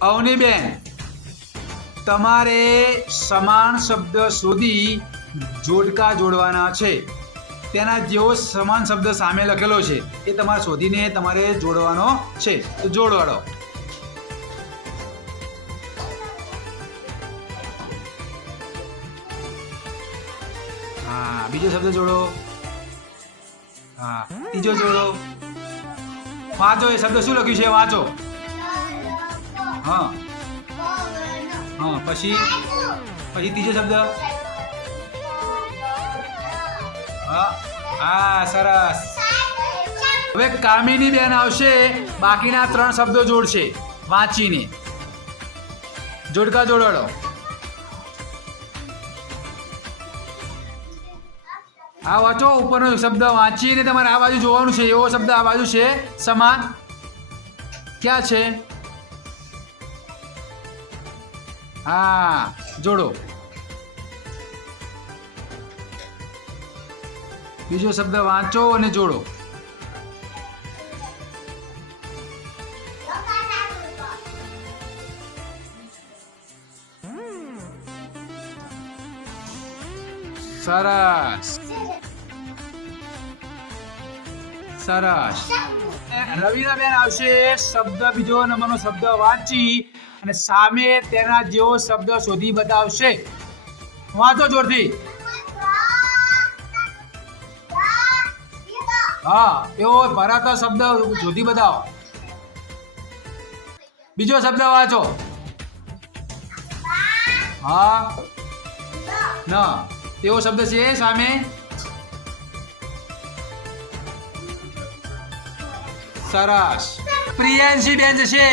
અવનીબેન, તમારે સમાન શબ્દ શોધી જોડકા જોડવાના છે. તેના જેવો સમાન શબ્દ સામે લખેલો છે એ તમારે શોધીને તમારે જોડવાનો છે. તો જોડવાડો. હા, બીજો શબ્દ જોડો. હા, ત્રીજો જોડો. વાંચો, એ શબ્દ શું લખ્યું છે વાંચો. હા હા, પછી ત્રીજો શબ્દ. હા હા, સરસ. હવે કામિની બેન આવશે, બાકીના 3 શબ્દો જોડશે વાંચીને. જોડકા જોડાડો. આ વાંચો, ઉપરનો શબ્દ વાંચીને તમારે આ બાજુ જોવાનું છે. એવો શબ્દ આ બાજુ છે સમાન. ક્યાં છે? હા, જોડો. બીજો શબ્દ વાંચો અને જોડો. સરસ સરસ. રવિનાબેન આવશે, શબ્દ બીજો નંબરનો શબ્દ વાંચી અને સામે તેના જેવો શબ્દ શોધી બતાવશે. વાંચો જોરથી. હા, એવો ભરાતો શબ્દ શોધી બતાવો. બીજો શબ્દ વાંચો. હા, ના, એવો શબ્દ છે સામે. સરસ. પ્રિયાંશી બેન છે,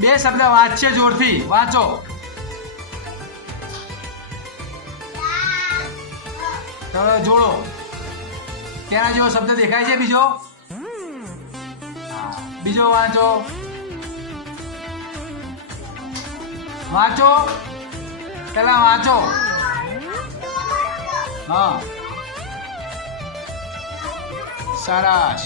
2 શબ્દ વાંચશે જોરથી. વાંચો. તમે જોડો. તેના જેવો શબ્દ દેખાય છે બીજો. બીજો વાંચો. વાંચો, પેલા વાંચો. હા, સરસ.